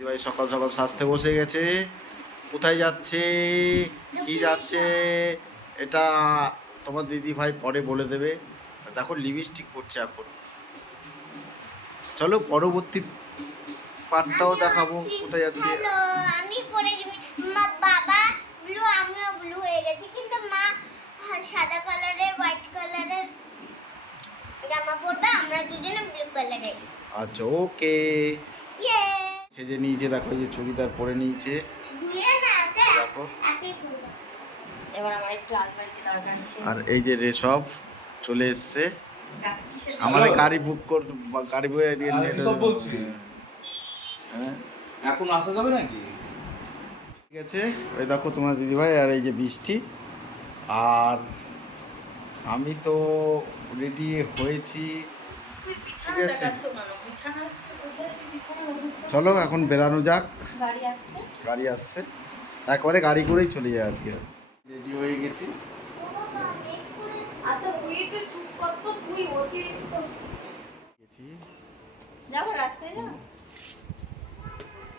দিদিভাই সকাল সকাল সাজতে বসে গেছে। কোথায় যাচ্ছে, কি যাচ্ছে, এটা তোমার দিদিভাই পরে বলে দেবে। দেখো লিপস্টিক পরছে এখন। চলো পরবর্তী পার্টটাও দেখাবো কোথায় যাচ্ছে। আমি পরে মা বাবা ব্লু, আমিও ব্লু হয়ে গেছি, কিন্তু মা সাদা কালারের হোয়াইট কালারের জামা পরবে, আমরা দুজনে ব্লু কালারের। আচ্ছা ওকে। ইয়ে সেজে নিয়েছে, দেখো যে চুড়িদার পরে নিয়েছে। দুইয়ে না দেখো একই পরবো। এবার আমার একটু আলমারিতে দরকার আছে। আর এই যে রেশব চলে এসছে। আমাদের গাড়ি বুক কর, গাড়ি বয়ে দিয়ে সব বলছি। হ্যাঁ এখন আসা যাবে নাকি? ঠিক আছে। ওই দেখো তোমার দিদিভাই আর এই যে বৃষ্টি। আর আমি তো রেডি হয়েছি। তুই বিছানা ঠিক আছে। দেখাচ্ছ কেন? বিছানা আজকে বসে বিছানা বসাচ্ছ। চলো এখন বেরানো যাক। গাড়ি আসছে। গাড়ি আসছে, একবারে গাড়ি করেই চলে যায় আজকে। রেডি হয়ে গেছি। আচ্ছা তুই একটু চুপ কর তো, তুই অতিরিক্ত গেছি। যাবো রাস্তায় যা।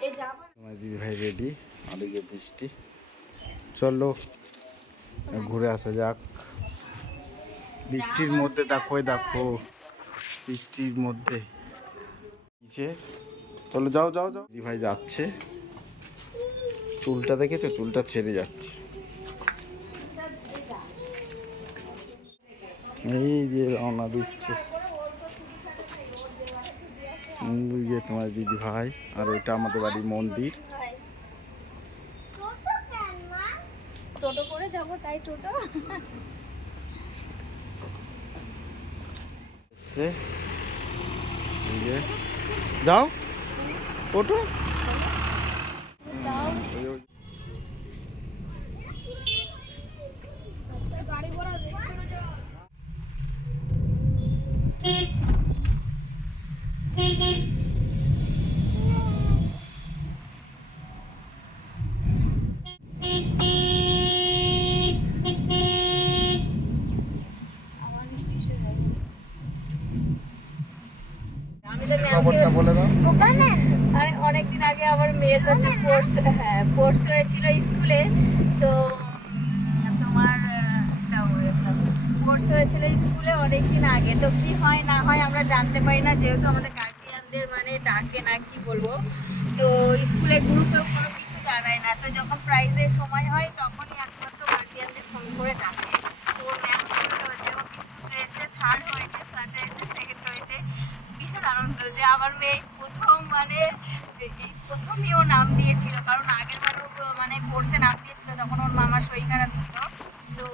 এই যাবো। তোমার দিদিভাই রেডি, আর এই যে বৃষ্টি। চলো ঘুরে আসা যাক। বৃষ্টির মধ্যে দেখো, দেখো বৃষ্টির মধ্যে নিচে। চলো যাও যাও যাও। দিদিভাই যাচ্ছে, চুলটা দেখেছো, চুলটা ছেড়ে যাচ্ছে। এই যে রওনা দিচ্ছে। ওই যে তোমার দিদি ভাই, আর ওইটা আমাদের বাড়ির মন্দির। টোটো করে যাবো, তাই টোটো। এসছে। এই যে যাও ওঠো। যাও। ওই ওই। গাড়ি ঘোড়া দেখে যাও। আমার মিষ্টি শুনে আমি তো খবরটা বলে দাও। আরে অনেকদিন আগে আমার মেয়ের হচ্ছে কোর্স হয়েছিল স্কুলে। তো তোমার কোর্স হয়েছিল স্কুলে অনেকদিন আগে। তো কি হয় না হয় আমরা জানতে পারি না, যেহেতু আমাদের গার্জিয়ানদের মানে ডাকে না, কি বলবো। তো স্কুলে গ্রুপেও কোনো কিছু জানায় না। তো যখন প্রাইজের সময় হয় তখনই একমাত্র গার্জিয়ানদের ফোন করে ডাকে। তো ওর ম্যাম বললো যে ও স্কুলে এসে থার্ড হয়েছে, ফার্স্টে এসে সেকেন্ড হয়েছে। ভীষণ আনন্দ যে আমার মেয়ে প্রথম মানে এই প্রথমই ও নাম দিয়েছিল, কারণ আগের বারও মানে কোর্সে নাম দিয়েছিল, তখন ওর মামার শরীর খারাপ ছিল। তো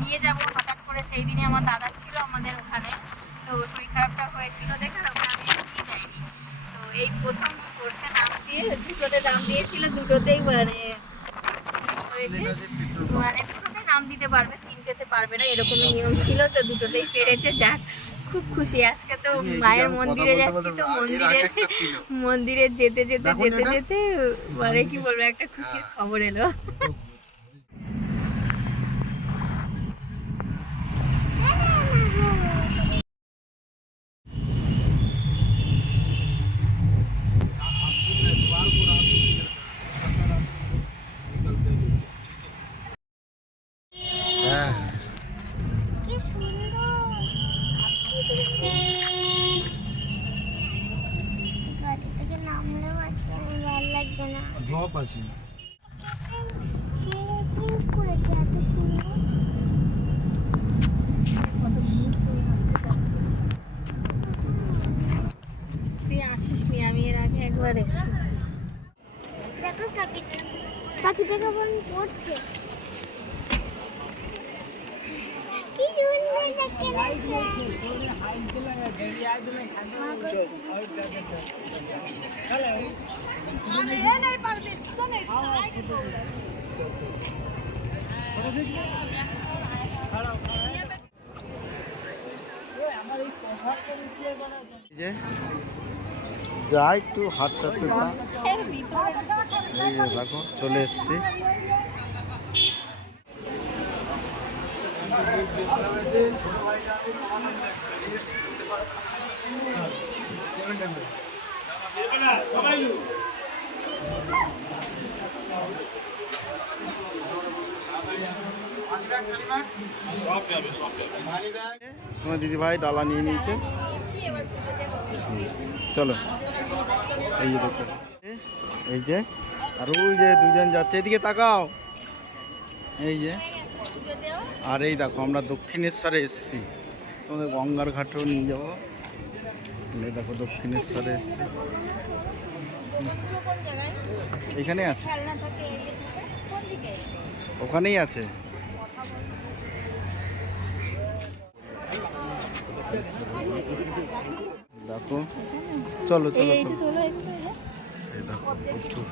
নিয়ে যাবো হঠাৎ করে, সেই দিনই আমার দাদা ছিল আমাদের ওখানে। তো শরীর খারাপটা হয়েছিল দেখে ওকে আমি নিয়ে যাইনি। তো এই প্রথম কোর্সে নাম দিয়ে দুটোতে নাম দিয়েছিল, দুটোতেই মানে হয়েছে। মানে দুটোতেই নাম দিতে পারবে, তিনটেতে পারবে না, এরকমই নিয়ম ছিল। তো দুটোতেই পেরেছে, যাক খুব খুশি। আজকে তো মায়ের মন্দিরে যাচ্ছি, তো মন্দিরে যেতে যেতে যেতে যেতে মানে কি বলবো, একটা খুশির খবর এলো। হ্যাঁ কি সুন্দর গাড়ি থেকে নামলেও আছে, ভালো লাগছে না। ড্রপ আছে। কে প্রিন্ট করেছে এত সুন্দর? তুই আসিস নি, আমি এর আগে একবার এসেছি। দেখো পাখিটা কেমন পড়ছে, কি সুন্দর দেখতে লাগছে। এই যে যা একটু হাত চাটতে যা। এই যে দেখো চলে এসছি। তোমার দিদি ভাই ডালা নিয়ে নিয়েছে। নিয়েছি, এবার পুজো দেবো মিষ্টি। চলো এই যে দেখো, এই যে আর ওই যে দুজন যাচ্ছে, এদিকে তাকাও। এই যে হয়ে গেছে পুজো দেওয়া। আর এই দেখো আমরা দক্ষিণেশ্বরে এসেছি, তোমাদের গঙ্গার ঘাটেও নিয়ে যাবো। এই দেখো দক্ষিণেশ্বরে এসেছি, পুরো কোন জায়গায়? এখানে আছে, খেলনা থাকে, ইয়ে থাকে, কোন দিকে? ওখানেই আছে। দেখো চলো চলো এই যে চলো। তোলো এগুলো, এই দেখো পুকুর,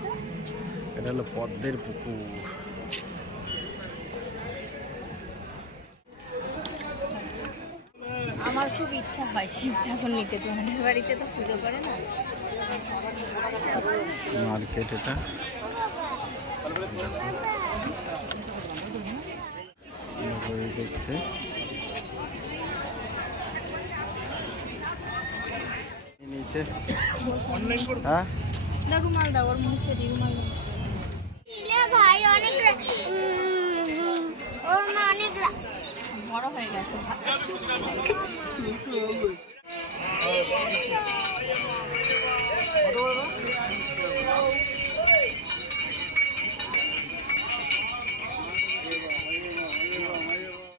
এটা হলো পদ্মের পুকুর। আমার খুব ইচ্ছা হয় শিব ঠাকুর নিতে, তোমাদের বাড়িতে তো পুজো করে না। মার্কেট এটা, এই দেখছে নিচে। হ্যাঁ দাও রুমাল দাও, ওর মুছে দিই রুমাল দাও। ইলে ভাই অনেক ওর মা অনেক বড় হয়ে গেছে।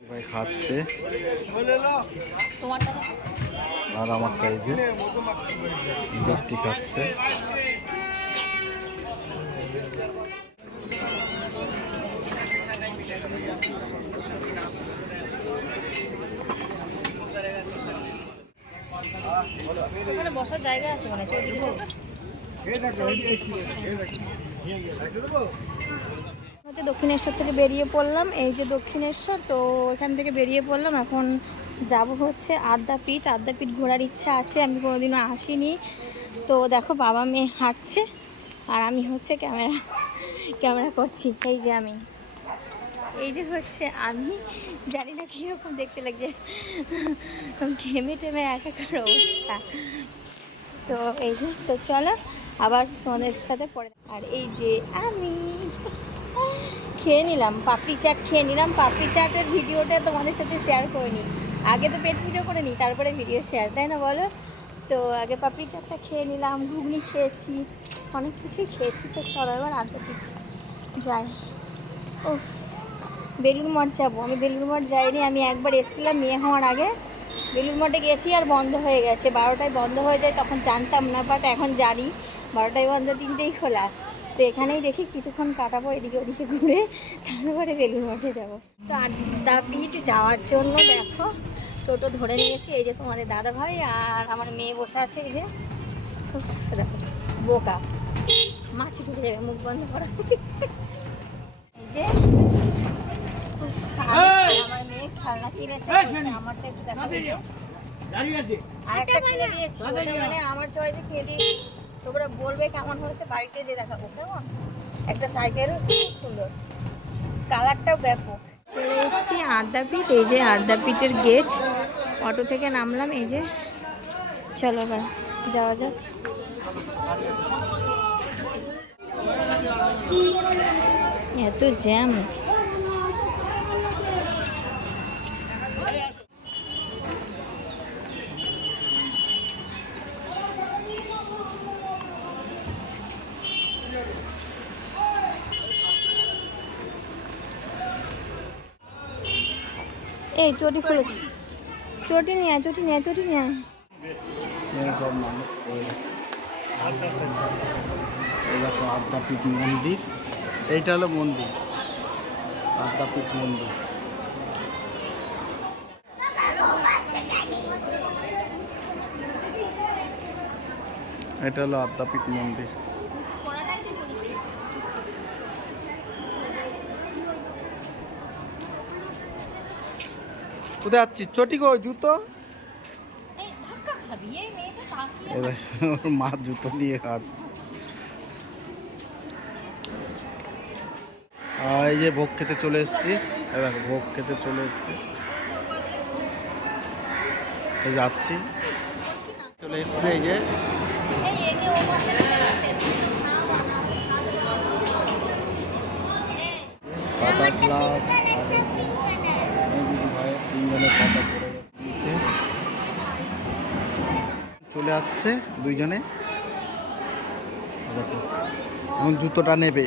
ভাই খাচ্ছে তোমারটা আর আমারটা এই যে মিষ্টি খাচ্ছে। ওখানে বসার জায়গা আছে মানে চৌদিকে হচ্ছে। দক্ষিণেশ্বর থেকে বেরিয়ে পড়লাম, এই যে দক্ষিণেশ্বর, তো এখান থেকে বেরিয়ে পড়লাম। এখন যাব হচ্ছে আদ্যাপীঠ। আদ্যাপীঠ ঘোরার ইচ্ছা আছে, আমি কোনোদিনও আসিনি। তো দেখো বাবা মেয়ে হাঁটছে আর আমি হচ্ছে ক্যামেরা করছি। এই যে হচ্ছে আমি, জানি না কীরকম দেখতে লাগছে, ঘেমে টেমে একাকার অবস্থা। তো এই যে, তো চলো আবার তোমাদের সাথে পরে। আর এই যে আমি খেয়ে নিলাম পাপড়ি চাট, পাপড়ি চাটের ভিডিওটা তোমাদের সাথে শেয়ার করে নিই। আগে তো পেট পুজো করে নিই, তারপরে ভিডিও শেয়ার, তাই না বলো? তো আগে পাপড়ি চাটটা খেয়ে নিলাম, ঘুগনি খেয়েছি, অনেক কিছুই খেয়েছি। তো চলো এবার আদ্যাপীঠ যাই। ও বেলুড় মঠ যাবো। আমি বেলুড় মঠ যাইনি, আমি একবার এসেছিলাম মেয়ে হওয়ার আগে, বেলুড় মঠে গেছি আর বন্ধ হয়ে গেছে, 12টায় বন্ধ হয়ে যায়, তখন জানতাম না, বাট এখন জানি 12টায় বন্ধ, 3টেই খোলা। তো এখানেই দেখি কিছুক্ষণ কাটাবো, এদিকে ওদিকে ঘুরে তারপরে বেলুড় মঠে যাবো। তো আদ্যাপীঠ যাওয়ার জন্য দেখো টোটো ধরে নিয়েছি। এই যে তোমাদের দাদা ভাই আর আমার মেয়ে বসে আছে, এই যে দেখো বোকা, মাছি ঢুকে যাবে, মুখ বন্ধ করা। এই যে আমার মেয়ে খেলনা কিনেছে, আমারটা একটু দেখা দিয়েছে, আরেকটা কিনে দিয়েছি, ওটা মানে আমার চয়েসে কিনে দিয়েছি। তোমরা বলবে কেমন হয়েছে, বাড়িতে যে দেখাবো কেমন। একটা সাইকেল খুব সুন্দর, কালারটাও ব্যাপক। চলে এসেছি আদ্যাপীঠ, এই যে আদ্যাপীঠের গেট, অটো থেকে নামলাম। এই যে চলো এবার যাওয়া যাক। এত জ্যাম, এই চটি খুলে, চটি নিয়ে আয়, চটি নিয়ে আয়, চটি নিয়ে আয়। সব মানুষ করে গেছে। এই দেখো আদ্যাপীঠ মন্দির, এইটা হলো মন্দির, আদ্যাপীঠ মন্দির। এটা হলো আদ্যাপীঠ মন্দির। কোথায় যাচ্ছিস? চটি গো, জুতো। ওর মা জুতো নিয়ে হাঁট। এই যে ভোগ খেতে চলে এসেছি, দেখো ভোগ খেতে চলে এসেছি, যাচ্ছি, চলে এসছে। এই যে গ্লাস একটা পিঙ্ক কালার দিদি ভাইয়ের তিনজনের কথা পড়ে গেছে চলে আসছে দুইজনে দেখো এখন জুতোটা নেবে